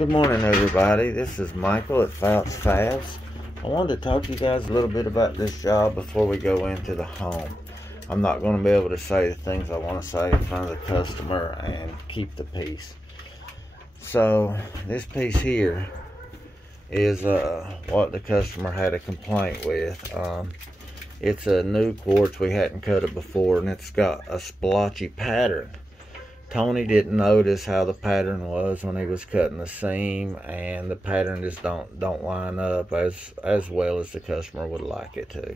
Good morning, everybody. This is Michael at FOUCH FABS. I wanted to talk to you guys a little bit about this job before we go into the home. I'm not going to be able to say the things I want to say in front of the customer and keep the peace. So this piece here is what the customer had a complaint with. It's a new quartz. We hadn't cut it before, and it's got a splotchy pattern. Tony didn't notice how the pattern was when he was cutting the seam, and the pattern just don't line up as well as the customer would like it to.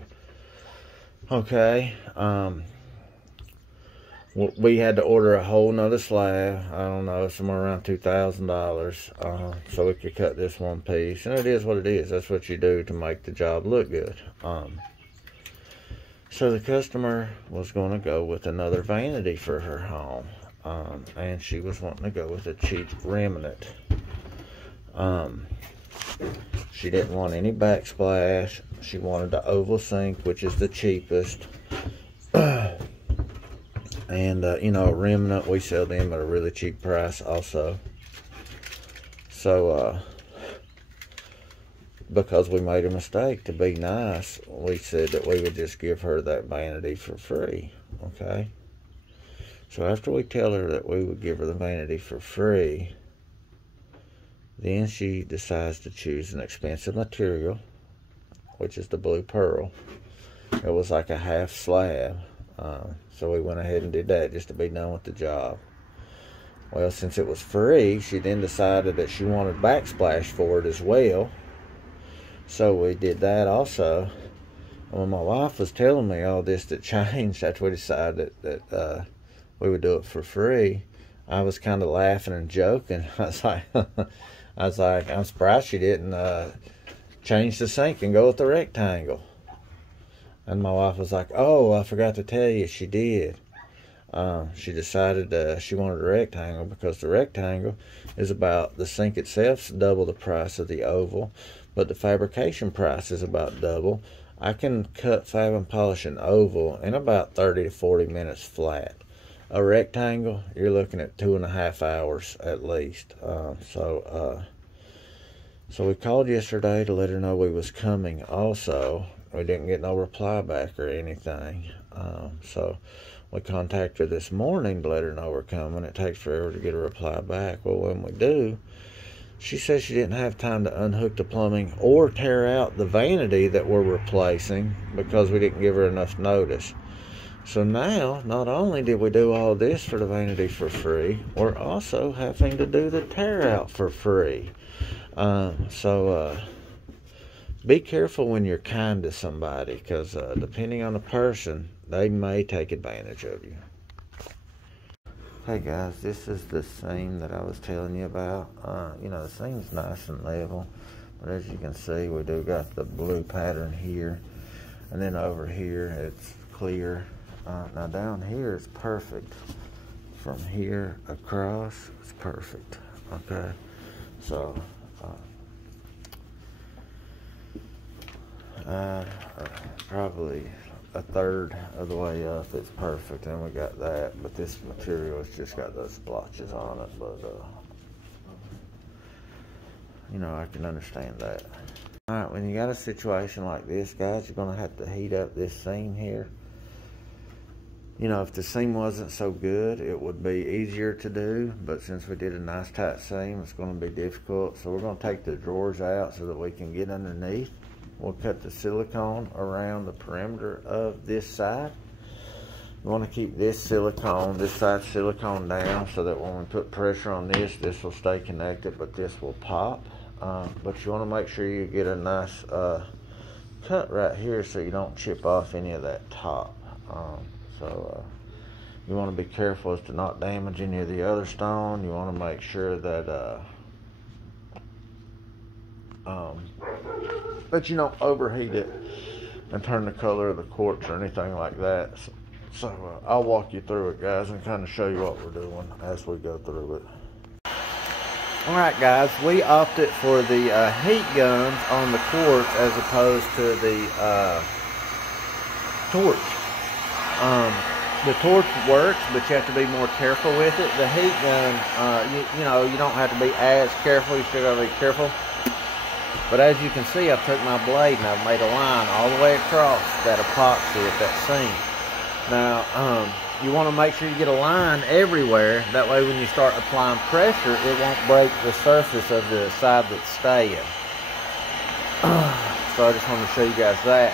Okay, we had to order a whole nother slab. I don't know, somewhere around $2,000, so we could cut this one piece. And it is what it is. That's what you do to make the job look good. So the customer was going to go with another vanity for her home. And she was wanting to go with a cheap remnant. She didn't want any backsplash. She wanted the oval sink, which is the cheapest. And you know, a remnant, we sell them at a really cheap price also. So because we made a mistake, to be nice, we said that we would just give her that vanity for free. Okay. So after we tell her that we would give her the vanity for free, then she decides to choose an expensive material, which is the blue pearl. It was like a half slab, so we went ahead and did that just to be done with the job. Well, since it was free, she then decided that she wanted backsplash for it as well, so we did that also. And when my wife was telling me all this that changed after we decided that we would do it for free, I was kind of laughing and joking. I was like, I'm surprised she didn't change the sink and go with the rectangle. And my wife was like, oh, I forgot to tell you, she did. She decided she wanted a rectangle because the rectangle is about, the sink itself's double the price of the oval, but the fabrication price is about double. I can cut, fab, and polish an oval in about 30 to 40 minutes flat. A rectangle, you're looking at 2.5 hours at least. So we called yesterday to let her know we was coming also. We didn't get no reply back or anything. So we contacted her this morning to let her know we're coming. It takes forever to get a reply back. Well, when we do, she says she didn't have time to unhook the plumbing or tear out the vanity that we're replacing because we didn't give her enough notice. So now, not only did we do all this for the vanity for free, we're also having to do the tear out for free. So be careful when you're kind to somebody, because depending on the person, they may take advantage of you. Hey guys, this is the seam that I was telling you about. You know, the seam's nice and level, but as you can see, we do got the blue pattern here, and then over here it's clear. Now down here it's perfect. From here across, it's perfect. Okay, so probably a third of the way up, it's perfect, and we got that. But this material has just got those splotches on it. But you know, I can understand that. All right, when you got a situation like this, guys, you're gonna have to heat up this seam here. You know, if the seam wasn't so good, it would be easier to do, but since we did a nice tight seam, it's going to be difficult. So we're going to take the drawers out so that we can get underneath. We'll cut the silicone around the perimeter of this side. We want to keep this side silicone down so that when we put pressure on this, this will stay connected, but this will pop. But you want to make sure you get a nice cut right here so you don't chip off any of that top. So you want to be careful as to not damage any of the other stone. You want to make sure that you don't overheat it and turn the color of the quartz or anything like that. So I'll walk you through it, guys, and kind of show you what we're doing as we go through it. Alright guys, we opted for the heat guns on the quartz as opposed to the torch. The torch works, but you have to be more careful with it. The heat gun, you know, you don't have to be as careful. You still got to be careful. But as you can see, I've took my blade and I've made a line all the way across that epoxy at that seam. Now, you want to make sure you get a line everywhere. That way when you start applying pressure, it won't break the surface of the side that's staying. So I just want to show you guys that.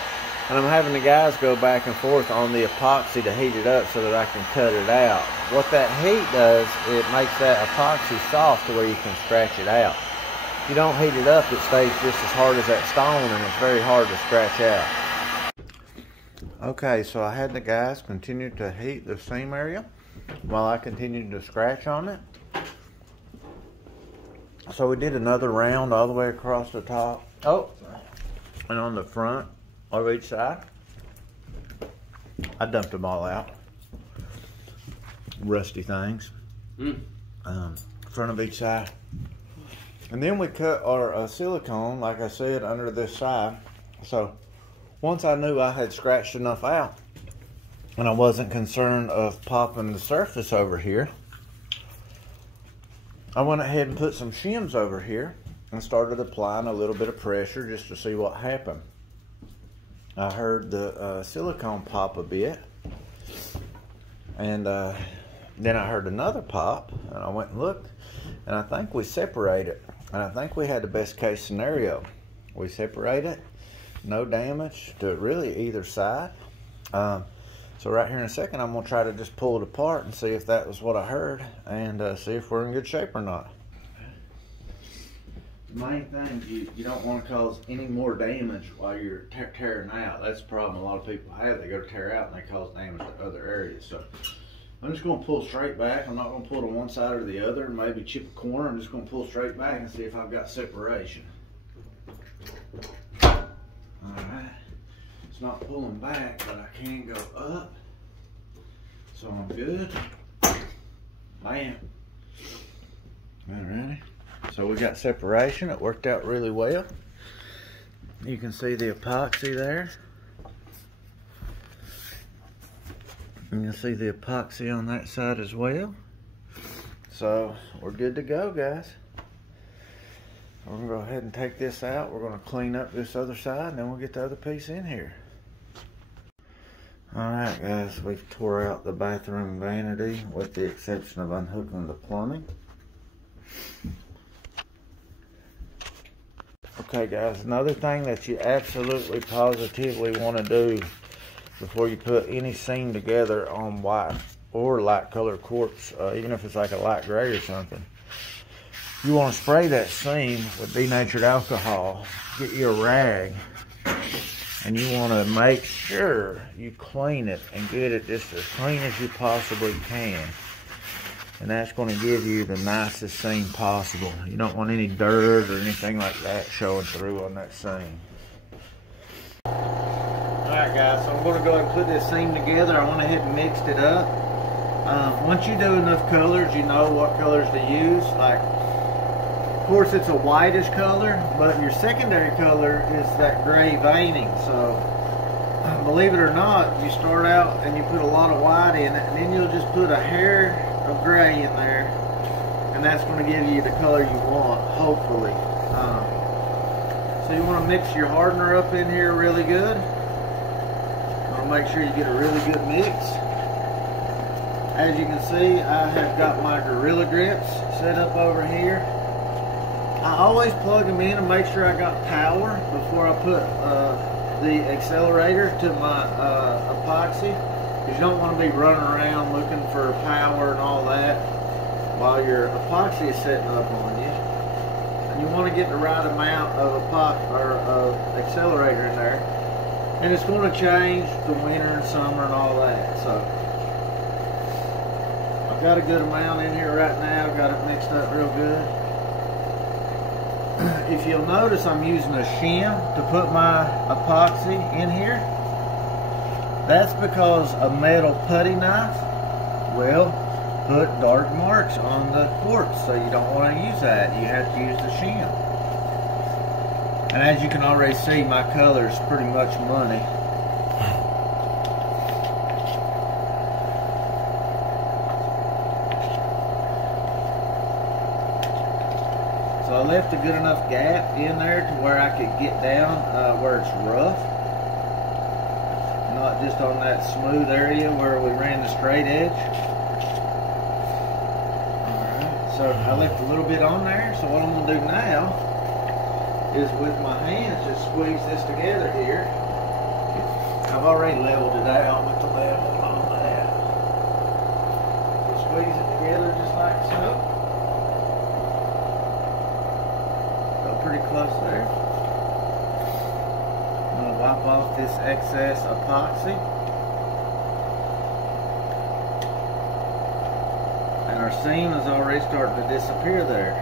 And I'm having the guys go back and forth on the epoxy to heat it up so that I can cut it out. What that heat does, it makes that epoxy soft to where you can scratch it out. If you don't heat it up, it stays just as hard as that stone, and it's very hard to scratch out. Okay, so I had the guys continue to heat the seam area while I continued to scratch on it. So we did another round all the way across the top. Oh, and on the front of each side. I dumped them all out. Rusty things. Front of each side. And then we cut our silicone, like I said, under this side. So once I knew I had scratched enough out and I wasn't concerned of popping the surface over here, I went ahead and put some shims over here and started applying a little bit of pressure just to see what happened. I heard the silicone pop a bit, and then I heard another pop, and I went and looked, and I think we separated, and I think we had the best case scenario. We separated, no damage to really either side. So right here in a second, I'm going to try to just pull it apart and see if that was what I heard, and see if we're in good shape or not. The main thing, you don't want to cause any more damage while you're tearing out. That's the problem a lot of people have. They go to tear out and they cause damage to other areas. So I'm just going to pull straight back. I'm not going to pull to one side or the other and maybe chip a corner. I'm just going to pull straight back and see if I've got separation. Alright. It's not pulling back, but I can go up. So I'm good. Bam. Alrighty. So we got separation. It worked out really well. You can see the epoxy there. You can see the epoxy on that side as well. So we're good to go, guys. We're gonna go ahead and take this out. We're gonna clean up this other side, and then we'll get the other piece in here. Alright guys, we've tore out the bathroom vanity with the exception of unhooking the plumbing. Okay guys, another thing that you absolutely positively want to do before you put any seam together on white or light colored quartz, even if it's like a light gray or something, you want to spray that seam with denatured alcohol. Get you a rag, and you want to make sure you clean it and get it just as clean as you possibly can. And that's going to give you the nicest seam possible. You don't want any dirt or anything like that showing through on that seam. Alright guys, so I'm going to go ahead and put this seam together. I went ahead and mixed it up. Once you do enough colors, you know what colors to use. Like, of course it's a whitish color, but your secondary color is that gray veining. So believe it or not, you start out and you put a lot of white in it, and then you'll just put a hair of gray in there, and that's going to give you the color you want, hopefully. So you want to mix your hardener up in here really good. You want to make sure you get a really good mix. As you can see, I have got my Gorilla Grips set up over here. I always plug them in and make sure I got power before I put the accelerator to my epoxy. Because you don't want to be running around looking for power and all that while your epoxy is setting up on you. And you want to get the right amount of accelerator in there. And it's going to change the winter and summer and all that. So I've got a good amount in here right now. Got it mixed up real good. If you'll notice, I'm using a shim to put my epoxy in here. That's because a metal putty knife will put dark marks on the quartz, so you don't want to use that. You have to use the shim. And as you can already see, my color is pretty much money. So I left a good enough gap in there to where I could get down where it's rough. Not just on that smooth area where we ran the straight edge. Alright, so I left a little bit on there. So what I'm going to do now is with my hands just squeeze this together here. I've already leveled it out with the level on that. So squeeze it together just like so. Go pretty close there. I'm going to wipe off this excess epoxy. And our seam is already starting to disappear there.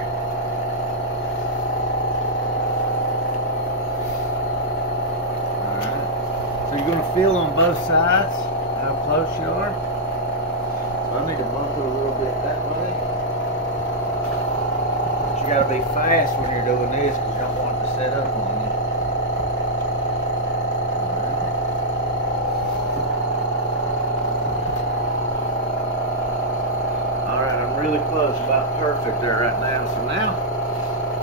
So you're going to feel on both sides how close you are. So I need to bump it a little bit that way. But you got to be fast when you're doing this because you don't want it to set up on you. Alright, I'm really close, about perfect there right now. So now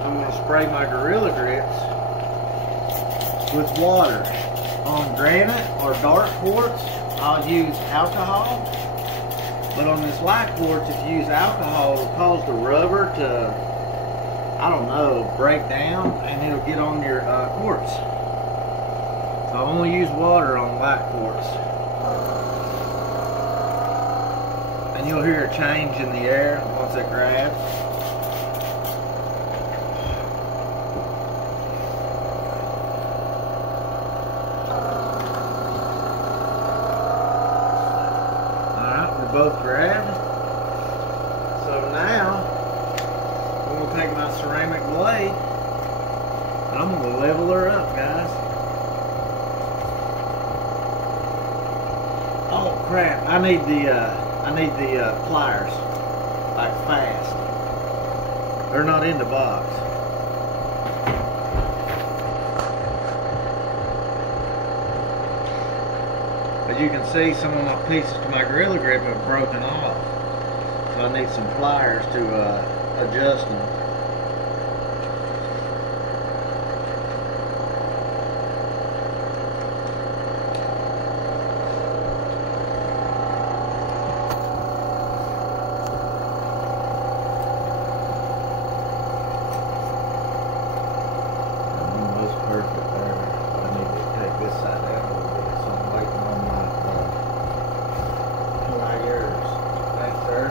I'm going to spray my Gorilla Grips with water. On granite or dark quartz, I'll use alcohol. But on this light quartz, if you use alcohol, it'll cause the rubber to, I don't know, break down, and it'll get on your quartz. So I only use water on light quartz. And you'll hear a change in the air once it grabs. Both grabbed. So now I'm going to take my ceramic blade and I'm going to level her up, guys. Oh crap! I need the pliers, like fast. They're not in the box. As you can see, some of my pieces to my Gorilla Grip have broken off. So I need some pliers to adjust them. I'm almost perfect there. I need to take this side out a little bit, so I'm waiting on my pliers. Thanks, sir.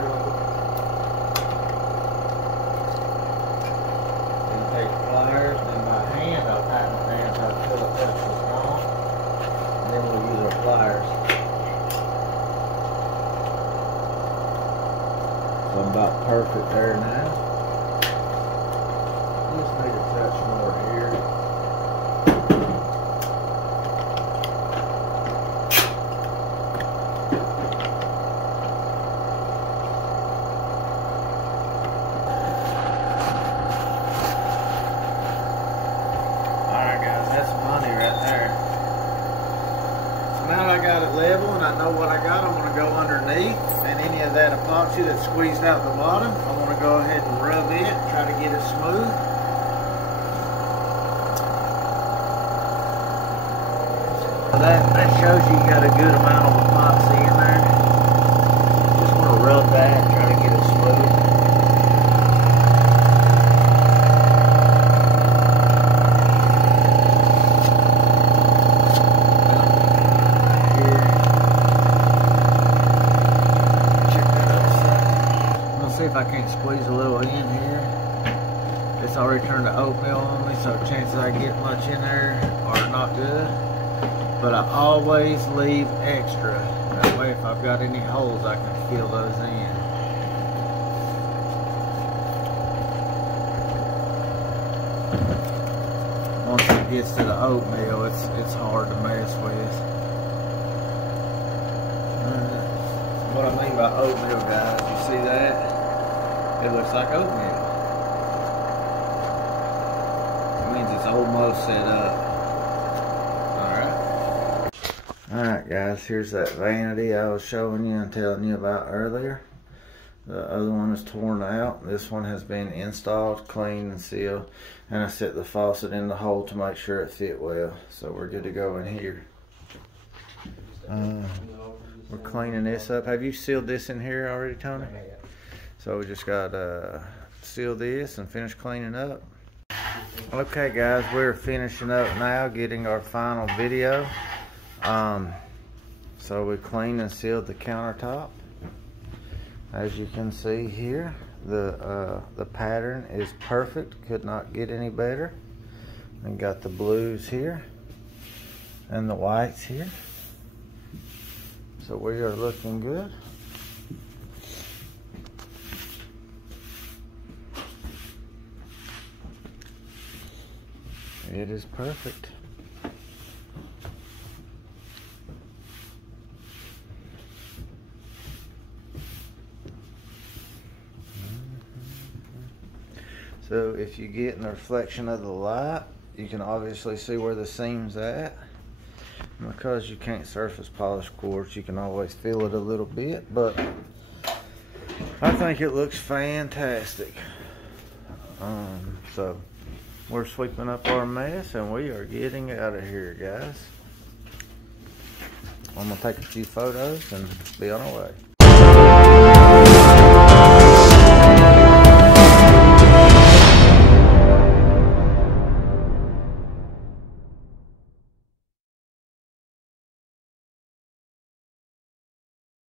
Then take the pliers, and then my hand I'll tighten it down so I feel it touch the strong. And then we'll use our pliers. So I'm about perfect there now. Just need a touch more here. Now that I got it level and I know what I got, I'm going to go underneath, and any of that epoxy that squeezed out the bottom, I'm going to go ahead and rub it, try to get it smooth. So that shows you got a good amount of epoxy in there. Just want to rub that, try to get it smooth. If I can't squeeze a little in here. It's already turned to oatmeal on me, so chances I get much in there are not good. But I always leave extra. That way if I've got any holes, I can fill those in. Once it gets to the oatmeal, it's hard to mess with. What I mean by oatmeal, guys, you see that? It looks like oatmeal. It means it's almost set up. Alright guys, here's that vanity I was showing you and telling you about earlier. The other one is torn out. This one has been installed, cleaned, and sealed. And I set the faucet in the hole to make sure it fit well. So we're good to go in here. We're cleaning this up. Have you sealed this in here already, Tony? So we just got to seal this and finish cleaning up. Okay guys, we're finishing up now, getting our final video. So we cleaned and sealed the countertop. As you can see here, the pattern is perfect. Could not get any better. And got the blues here and the whites here. So we are looking good. It is perfect. So if you get in the reflection of the light, you can obviously see where the seam's at. And because you can't surface polish quartz, you can always feel it a little bit, but I think it looks fantastic. So we're sweeping up our mess and we are getting out of here, guys. I'm gonna take a few photos and be on our way.